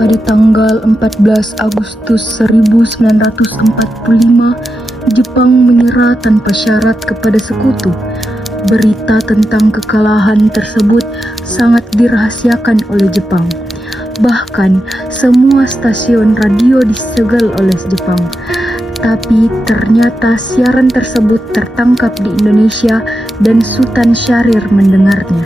Pada tanggal 14 Agustus 1945, Jepang menyerah tanpa syarat kepada sekutu. Berita tentang kekalahan tersebut sangat dirahasiakan oleh Jepang. Bahkan, semua stasiun radio disegel oleh Jepang. Tapi ternyata siaran tersebut tertangkap di Indonesia dan Sultan Syahrir mendengarnya.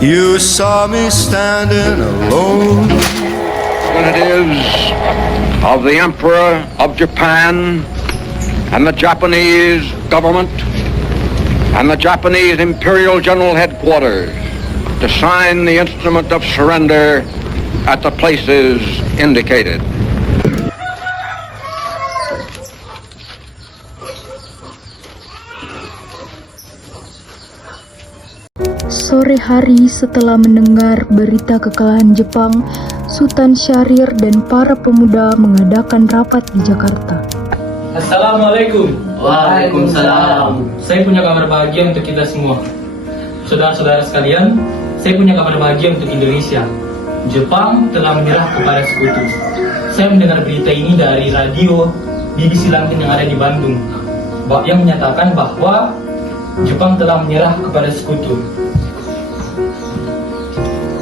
You saw me standing alone. Representatives of the Emperor of Japan and the Japanese government and the Japanese Imperial General Headquarters to sign the instrument of surrender at the places indicated. Sore hari setelah mendengar berita kekalahan Jepang, Sultan Syahrir dan para pemuda mengadakan rapat di Jakarta. Assalamualaikum. Waalaikumsalam. Saya punya kabar bahagia untuk kita semua. Saudara-saudara sekalian, saya punya kabar bahagia untuk Indonesia. Jepang telah menyerah kepada sekutu. Saya mendengar berita ini dari radio BBC London yang ada di Bandung, yang menyatakan bahwa Jepang telah menyerah kepada sekutu.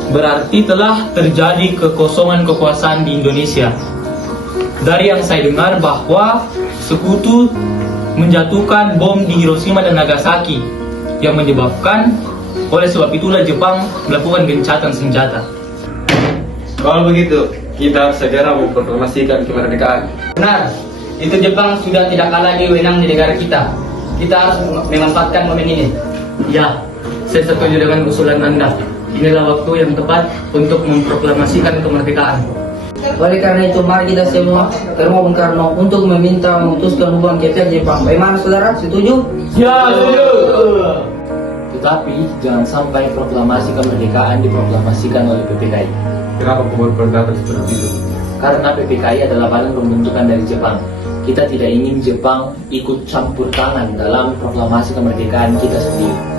Berarti telah terjadi kekosongan kekuasaan di Indonesia. Dari yang saya dengar bahwa sekutu menjatuhkan bom di Hiroshima dan Nagasaki, yang menyebabkan oleh sebab itulah Jepang melakukan gencatan senjata. Kalau begitu, kita segera memproklamasikan kemerdekaan. Benar, itu Jepang sudah tidak lagi wewenang di negara kita. Kita harus memanfaatkan momen ini. Ya, saya setuju dengan usulan Anda. Inilah waktu yang tepat untuk memproklamasikan kemerdekaan. Oleh karena itu, mari kita semua ke rumah Bung Karno untuk meminta memutuskan hubungan kita Jepang. Bagaimana saudara? Setuju? Ya, setuju. Tetapi jangan sampai proklamasi kemerdekaan diproklamasikan oleh PPKI. Kenapa kau berkata seperti itu? Karena PPKI adalah badan pembentukan dari Jepang. Kita tidak ingin Jepang ikut campur tangan dalam proklamasi kemerdekaan kita sendiri.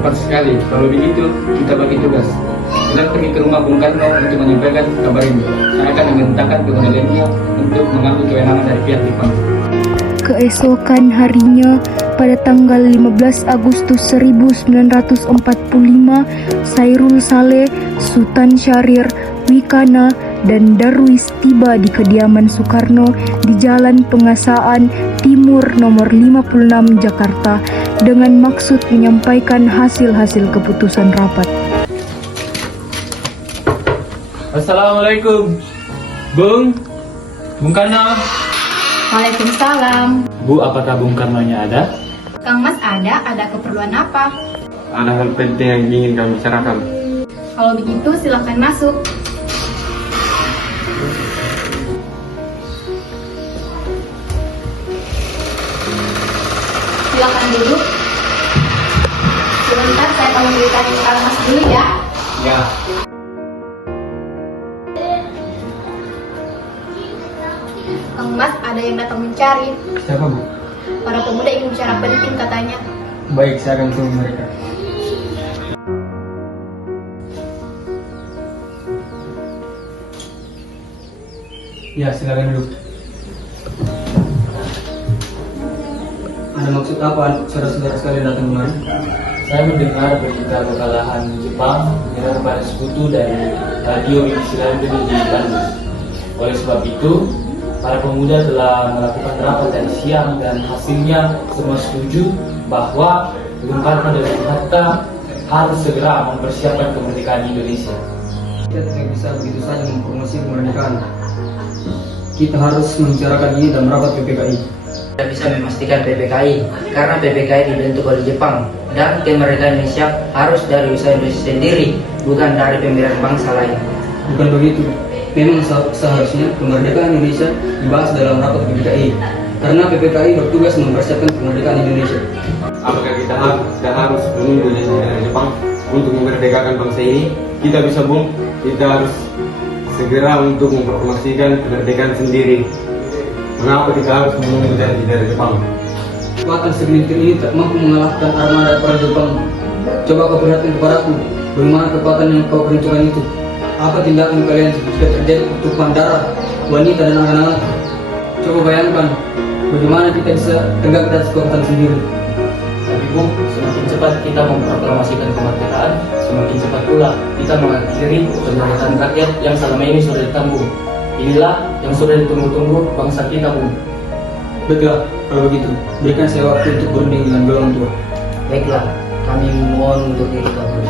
Tepat sekali. Kalau begitu, kita bagi tugas. Kita pergi ke rumah Bung Karno untuk menyampaikan kabar ini. Saya akan memerintahkan pengadilannya untuk mengambil kewenangan dari pihak Jepang. Keesokan harinya, pada tanggal 15 Agustus 1945, Sairul Saleh, Sultan Syahrir, Wikana, dan Darwis tiba di kediaman Soekarno di Jalan Pengasaan Timur nomor 56 Jakarta dengan maksud menyampaikan hasil-hasil keputusan rapat. Assalamualaikum, Bung Karno. Waalaikumsalam. Bu, apakah Bung Karnonya ada? Kang Mas ada keperluan apa? Ada hal penting yang ingin kami bicarakan. Kalau begitu silakan masuk. Silakan duduk. Sebentar saya akan memberitahu Kang Mas dulu ya. Ya. Kang Mas ada yang datang mencari. Siapa, Bu? Para pemuda ingin bicara penting katanya. Baik, saya akan tunggu mereka. Ya, silakan duduk. Ada maksud apa saudara-saudara sekalian datang kemari? Saya mendengar berita kekalahan Jepang menyerah kepada sekutu dari radio BBC London di Bandung. Oleh sebab itu, para pemuda telah melakukan rapat tadi siang dan hasilnya semua setuju bahwa Bung Karno dan Bung Hatta harus segera mempersiapkan kemerdekaan Indonesia. Kita tidak bisa begitu saja mempromosi kemerdekaan. Kita harus membicarakan ini dalam rapat PPKI. Kita bisa memastikan PPKI karena PPKI dibentuk oleh Jepang dan kemerdekaan Indonesia harus dari usaha Indonesia sendiri, bukan dari pemberian bangsa lain. Bukan begitu. Memang seharusnya kemerdekaan Indonesia dibahas dalam rapat PPKI. karena PPKI bertugas mempersiapkan kemerdekaan Indonesia. Apakah kita harus menunggu janji dari Jepang untuk memerdekakan bangsa ini? Kita bisa kita harus segera untuk mempromosikan kemerdekaan sendiri. Mengapa kita harus menunggu janji dari Jepang? Kekuatan segelintir ini tak mampu mengalahkan armada para Jepang. Coba kau perhatikan kepadaku, bagaimana kekuatan yang kau perhitungkan itu? Apa tindakan kalian jika terjadi pertumpahan darah, wanita dan anak-anak? Coba bayangkan, bagaimana kita bisa tegak atas kekuatan sendiri. Tapi Bung, semakin cepat kita memproklamasikan kemerdekaan, semakin cepat pula kita mengakhiri penderitaan rakyat yang selama ini sudah ditanggung. Inilah yang sudah ditunggu-tunggu bangsa kita, Bung. Baiklah, kalau begitu, berikan saya waktu untuk berunding dengan golongan tua. Baiklah, kami mohon untuk diri kabul.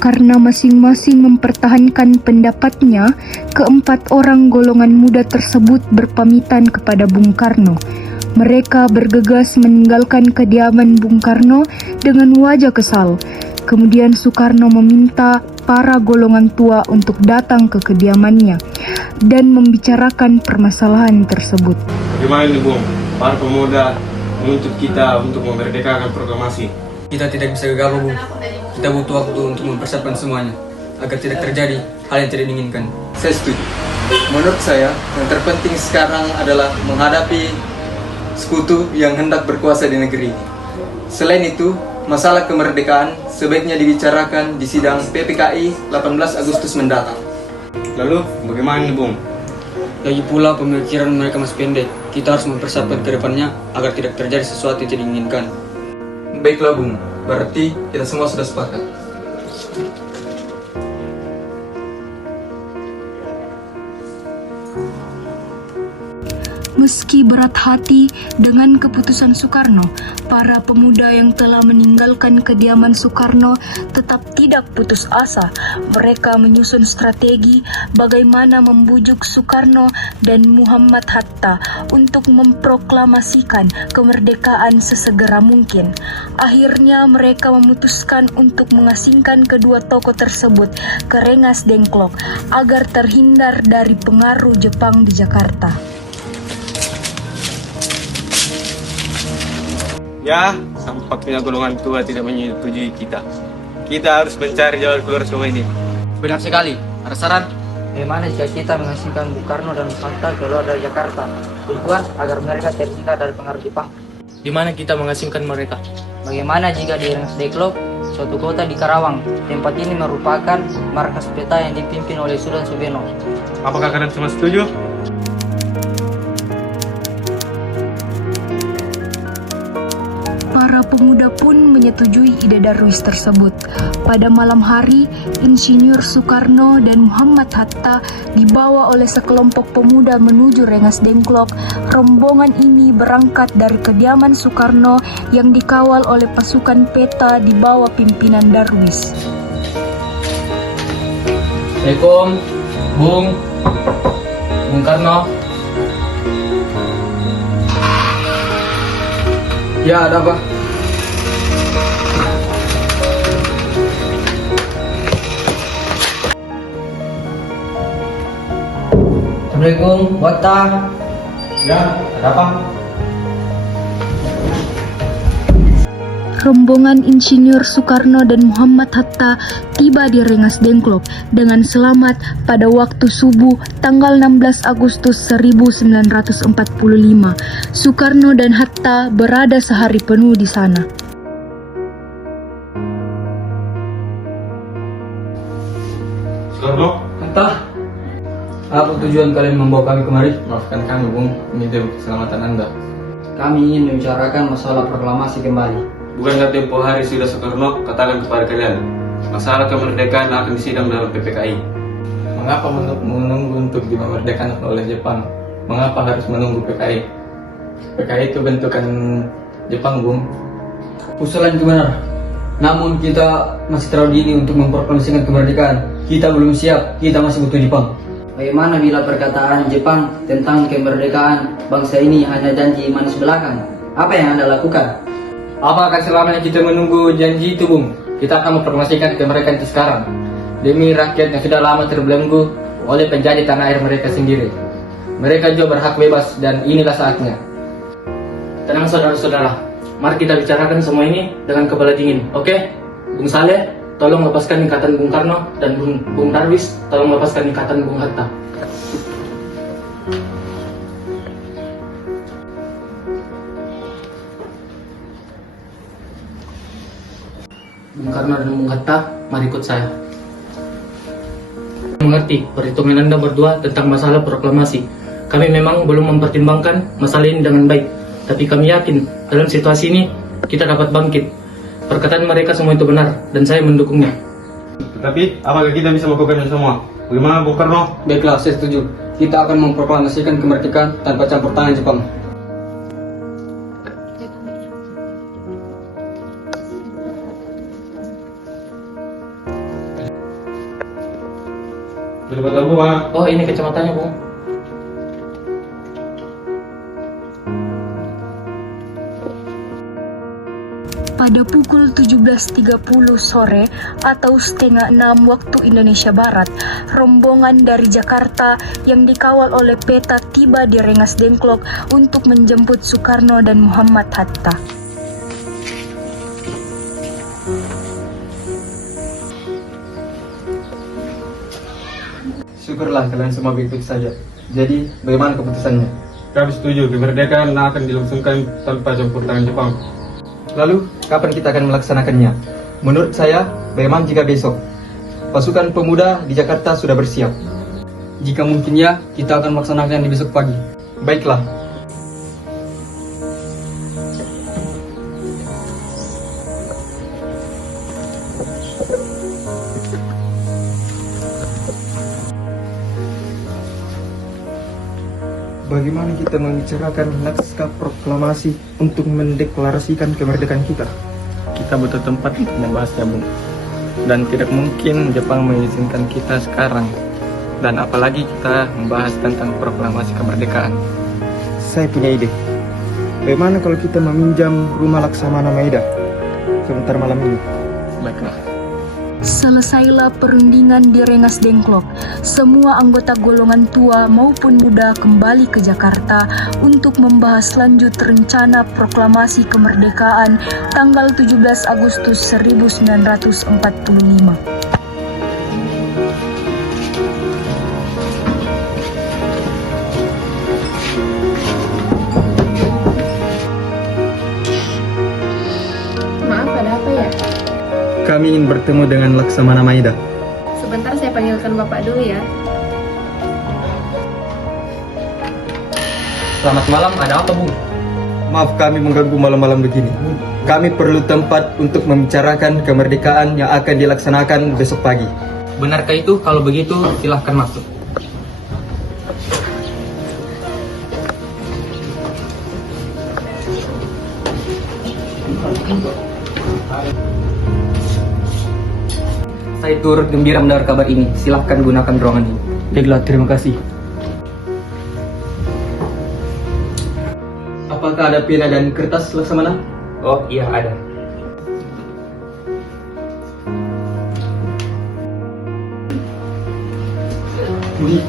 Karena masing-masing mempertahankan pendapatnya, keempat orang golongan muda tersebut berpamitan kepada Bung Karno. Mereka bergegas meninggalkan kediaman Bung Karno dengan wajah kesal. Kemudian Soekarno meminta para golongan tua untuk datang ke kediamannya dan membicarakan permasalahan tersebut. Bagaimana ini Bung? Para pemuda menuntut kita untuk memerdekakan proklamasi. Kita tidak bisa gegabah, Bung. Kita butuh waktu untuk mempersiapkan semuanya agar tidak terjadi hal yang tidak diinginkan. Saya setuju. Menurut saya, yang terpenting sekarang adalah menghadapi sekutu yang hendak berkuasa di negeri ini. Selain itu, masalah kemerdekaan sebaiknya dibicarakan di sidang PPKI 18 Agustus mendatang. Lalu, bagaimana ini Bung? Lagi pula pemikiran mereka masih pendek. Kita harus mempersiapkan ke depannya agar tidak terjadi sesuatu yang tidak diinginkan. Baiklah Bung, berarti kita semua sudah sepakat. Meski berat hati dengan keputusan Soekarno, para pemuda yang telah meninggalkan kediaman Soekarno tetap tidak putus asa. Mereka menyusun strategi bagaimana membujuk Soekarno dan Muhammad Hatta untuk memproklamasikan kemerdekaan sesegera mungkin. Akhirnya mereka memutuskan untuk mengasingkan kedua tokoh tersebut ke Rengas Dengklok agar terhindar dari pengaruh Jepang di Jakarta. Ya, sampaknya golongan tua tidak menyetujui kita. Kita harus mencari jalan keluar semua ini. Benar sekali. Ada saran? Bagaimana jika kita mengasingkan Bung Karno dan Hatta keluar dari Jakarta? Tujuan agar mereka terhindar dari pengaruh Jepang. Di mana kita mengasingkan mereka? Bagaimana jika di Rengas Dengklok, suatu kota di Karawang? Tempat ini merupakan markas peta yang dipimpin oleh Sultan Soekarno. Apakah kalian semua setuju? Para pemuda pun menyetujui ide Darwis tersebut. Pada malam hari, Insinyur Soekarno dan Muhammad Hatta dibawa oleh sekelompok pemuda menuju Rengas Dengklok. Rombongan ini berangkat dari kediaman Soekarno yang dikawal oleh pasukan peta di bawah pimpinan Darwis. Assalamualaikum, Bung Karno. Ya, ada apa? Assalamualaikum, Hatta. Ya, ada apa? Rombongan Insinyur Soekarno dan Muhammad Hatta tiba di Rengas Dengklok dengan selamat pada waktu subuh tanggal 16 Agustus 1945. Soekarno dan Hatta berada sehari penuh di sana. Soekarno? Entah. Apa tujuan kalian membawa kami kemari? Maafkan kami Bung, ini demi keselamatan Anda. Kami ingin membicarakan masalah proklamasi kembali. Bukankah tempo hari sudah Soekarno katakan kepada kalian, masalah kemerdekaan akan disidang dalam PPKI? Mengapa menunggu untuk dimerdekakan oleh Jepang? Mengapa harus menunggu PKI? PKI itu bentukan Jepang Bung. Usulan itu benar. Namun kita masih terlalu dini untuk memproklamasikan kemerdekaan. Kita belum siap, kita masih butuh Jepang. Bagaimana bila perkataan Jepang tentang kemerdekaan bangsa ini hanya janji manis belakang? Apa yang Anda lakukan? Apa akan selamanya kita menunggu janji itu, Bung? kita akan mempromosikan kemerdekaan itu sekarang demi rakyat yang sudah lama terbelenggu oleh penjajah tanah air mereka sendiri. Mereka juga berhak bebas dan inilah saatnya. Tenang saudara-saudara, mari kita bicarakan semua ini dengan kepala dingin, oke? Bung Saleh, tolong lepaskan ikatan Bung Karno, dan Bung Darwis, tolong lepaskan ikatan Bung Hatta. Bung Karno dan Bung Hatta, mari ikut saya. Mengerti perhitungan Anda berdua tentang masalah proklamasi. Kami memang belum mempertimbangkan masalah ini dengan baik, tapi kami yakin dalam situasi ini kita dapat bangkit. Perkataan mereka semua itu benar, dan saya mendukungnya. Tetapi, apakah kita bisa melakukan itu semua? Bagaimana Bung Karno? Baiklah, saya setuju. Kita akan memproklamasikan kemerdekaan tanpa campur tangan Jepang. Berbuat apa, Bang? Oh, ini kacamatanya, Bung. Pada pukul 17.30 sore atau setengah 6 waktu Indonesia Barat, rombongan dari Jakarta yang dikawal oleh Peta tiba di Rengas Dengklok untuk menjemput Soekarno dan Muhammad Hatta. Syukurlah kalian semua baik-baik saja. Jadi, bagaimana keputusannya? Kami setuju, kemerdekaan akan dilangsungkan tanpa campur tangan Jepang. Lalu, kapan kita akan melaksanakannya? Menurut saya, bagaimana jika besok? Pasukan pemuda di Jakarta sudah bersiap. Jika mungkin ya, kita akan melaksanakan di besok pagi. Baiklah. Bagaimana kita membicarakan naskah proklamasi untuk mendeklarasikan kemerdekaan kita? Kita butuh tempat untuk membahasnya, Bung. Dan tidak mungkin Jepang mengizinkan kita sekarang. Dan apalagi kita membahas tentang proklamasi kemerdekaan. Saya punya ide. Bagaimana kalau kita meminjam rumah Laksamana Maeda sebentar malam ini? Baiklah. Selesailah perundingan di Rengas Dengklok. Semua anggota golongan tua maupun muda kembali ke Jakarta untuk membahas lanjut rencana proklamasi kemerdekaan tanggal 17 Agustus 1945. Maaf, ada apa ya? Kami ingin bertemu dengan Laksamana Maeda. Sebentar saya panggilkan Bapak dulu ya. Selamat malam, ada apa, Bung? Maaf kami mengganggu malam-malam begini. Kami perlu tempat untuk membicarakan kemerdekaan yang akan dilaksanakan besok pagi. Benarkah itu? Kalau begitu, silahkan masuk. Saya turut gembira mendengar kabar ini. Silahkan gunakan ruangan ini. Baiklah, terima kasih. Apakah ada pena dan kertas, Laksamana? Oh iya, ada. Ini.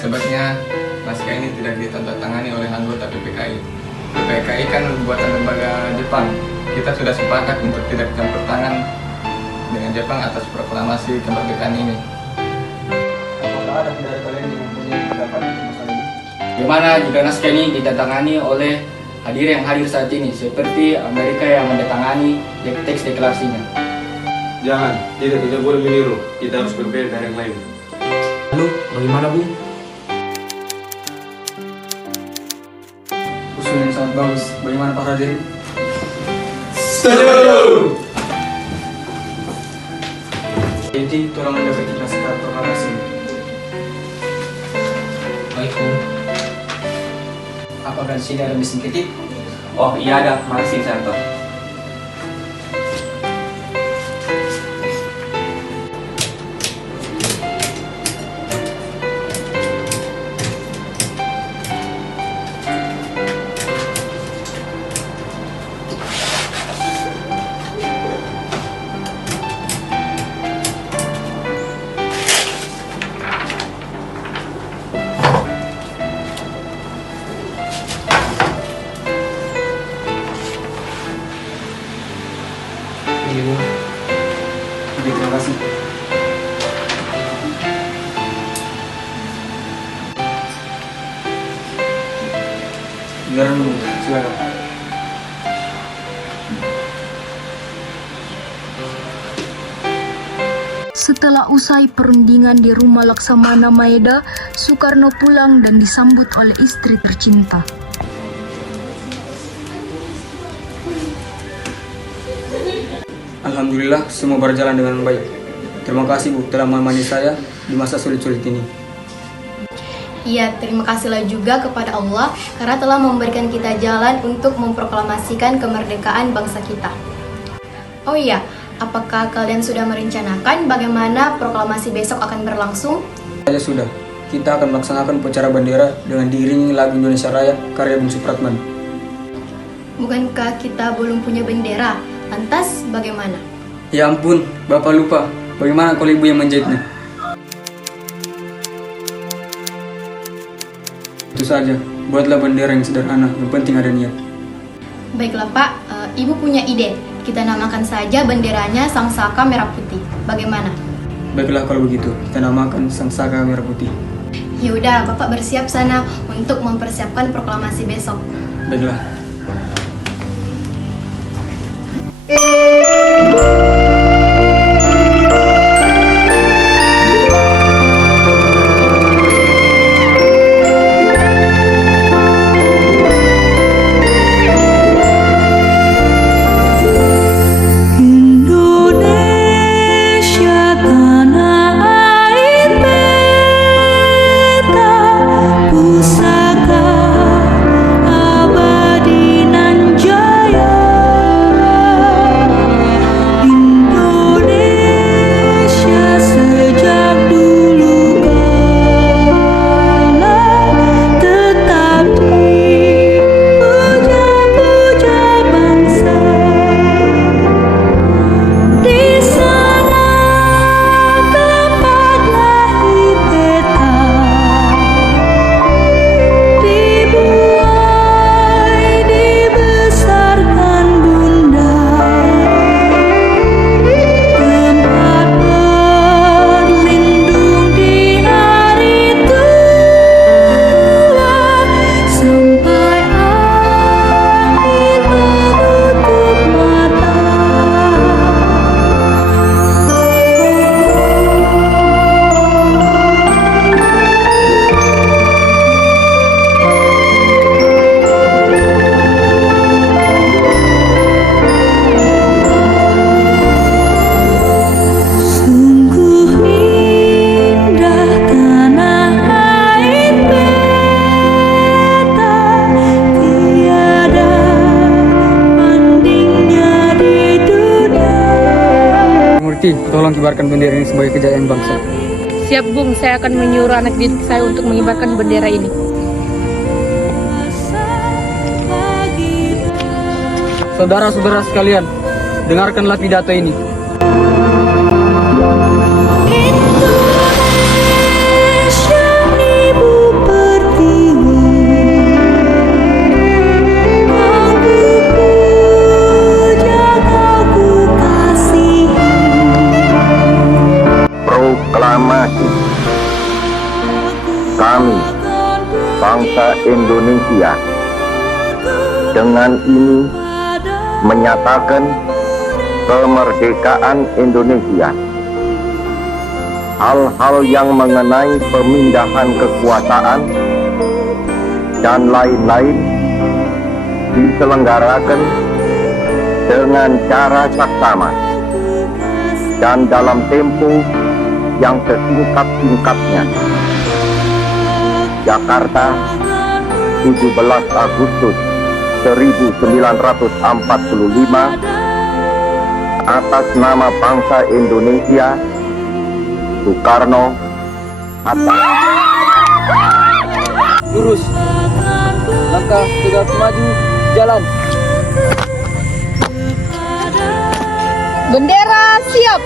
sebaiknya naskah ini tidak ditandatangani oleh anggota PPKI. PPKI kan buatan lembaga Jepang. Kita sudah sepakat untuk tidak campur tangan dengan Jepang atas proklamasi kemerdekaan ini. Apakah ada dari kalian yang mempunyai pendapat untuk masalah ini? Gimana jika naskah ini ditandatangani oleh hadirin yang hadir saat ini, seperti Amerika yang mendatangani teks deklarasinya? Jangan, tidak boleh meniru. Kita harus berbeda dari yang lain. Lalu, bagaimana Bu? Usul yang sangat bagus. Bagaimana Pak Raden? Setuju! Jadi, tolong Anda ketik naskah proklamasi. Baik, Bu. Apakah di sini ada mesin ketik? Oh iya ada, makasih Santo. Iya Bu. Oke, terima kasih. Dengaran Bu, silakan. Setelah usai perundingan di rumah Laksamana Maeda, Soekarno pulang dan disambut oleh istri tercinta. Alhamdulillah, semua berjalan dengan baik. Terima kasih Bu telah menemani saya di masa sulit-sulit ini. Iya, terima kasihlah juga kepada Allah karena telah memberikan kita jalan untuk memproklamasikan kemerdekaan bangsa kita. Oh iya, apakah kalian sudah merencanakan bagaimana proklamasi besok akan berlangsung? Saya sudah. Kita akan melaksanakan upacara bendera dengan diiringi lagu Indonesia Raya karya Bung Supratman. Bukankah kita belum punya bendera? Lantas bagaimana? Ya ampun, Bapak lupa. Bagaimana kalau Ibu yang menjahitnya? Itu saja, buatlah bendera yang sederhana, yang penting ada niat. Baiklah Pak, Ibu punya ide. Kita namakan saja benderanya Sang Saka Merah Putih. Bagaimana? Baiklah kalau begitu, kita namakan Sang Saka Merah Putih. Yaudah, Bapak bersiap sana untuk mempersiapkan proklamasi besok. Baiklah. Tolong kibarkan bendera ini sebagai kejayaan bangsa. Siap Bung, saya akan menyuruh anak didik saya untuk mengibarkan bendera ini. Saudara-saudara sekalian, dengarkanlah pidato ini. Indonesia ini bangsa Indonesia. Dengan ini menyatakan kemerdekaan Indonesia. Hal-hal yang mengenai pemindahan kekuasaan dan lain-lain diselenggarakan dengan cara saksama dan dalam tempo yang sesingkat-singkatnya. Jakarta, 17 Agustus 1945, atas nama bangsa Indonesia, Soekarno, Hatta. Lurus, langkah tegak maju, jalan. Bendera siap.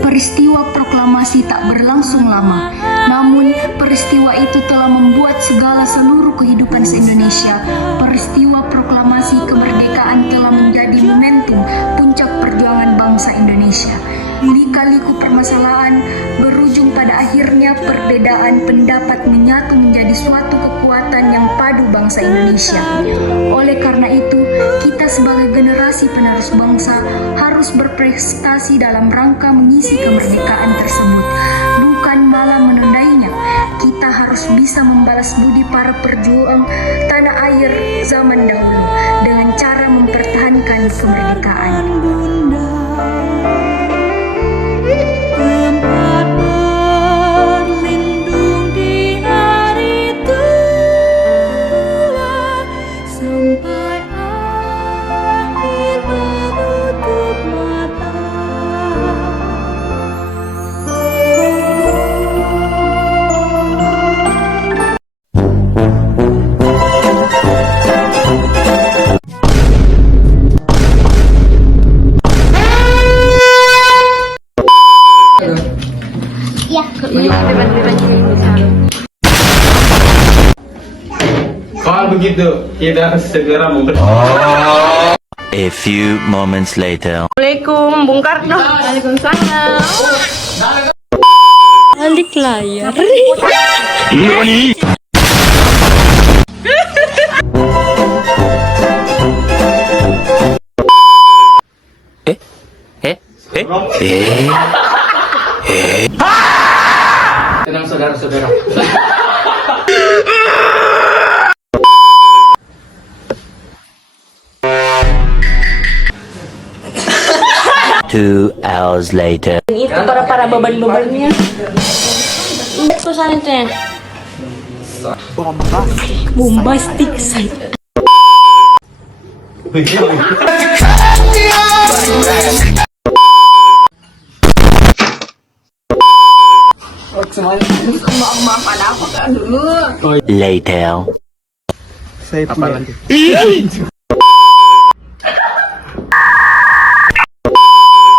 Peristiwa proklamasi tak berlangsung lama, namun peristiwa itu telah membuat seluruh kehidupan se-Indonesia. Peristiwa proklamasi kemerdekaan telah menjadi momentum puncak perjuangan bangsa Indonesia. Lika-liku permasalahan berujung pada akhirnya perbedaan pendapat menyatu menjadi suatu kekuatan yang padu bangsa Indonesia. Oleh karena itu, kita sebagai generasi penerus bangsa harus berprestasi dalam rangka mengisi kemerdekaan tersebut, bukan malah menundainya. Kita harus bisa membalas budi para perjuang tanah air zaman dahulu dengan cara mempertahankan kemerdekaan. Kalau begitu, kita harus segera A few moments later. Assalamualaikum, Bung Karno. Waalaikumsalam. Balik layar. Tenang saudara-saudara. Two hours later. Itu para beban-bebannya. Pesan itu. Bombastic site. Maafan aku kan dulu. Later.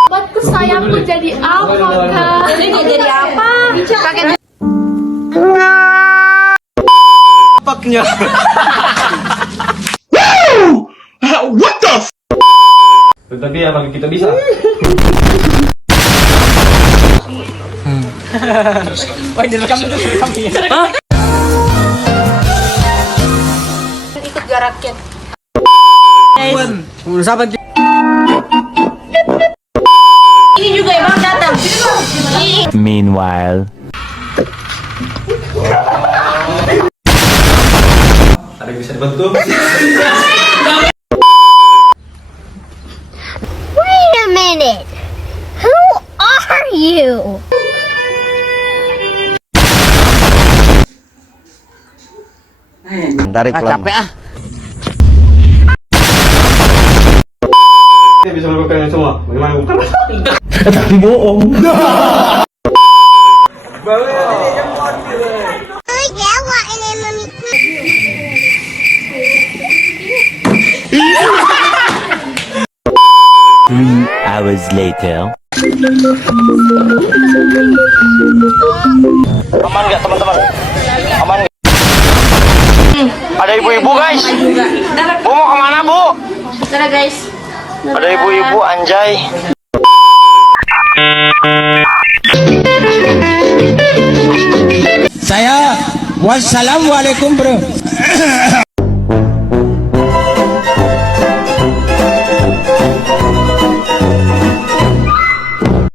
Buatku sayangku jadi apa kak? Jadi apa? Pakai Paknya. Tetapi apakah kita bisa? ikut garaknya. Ini juga emang datang. Meanwhile. Ada yang bisa dibantu? Wait a minute. Who are you? Tarik pelan. Capek ah. Kita bisa melakukan ini semua. Bagaimana bukan? Tapi bohong. Three hours later. Aman nggak teman-teman? Aman nggak? Ada ibu-ibu guys. Bu mau kemana bu? Dadah guys. Ada ibu-ibu anjay. Saya wassalamualaikum bro.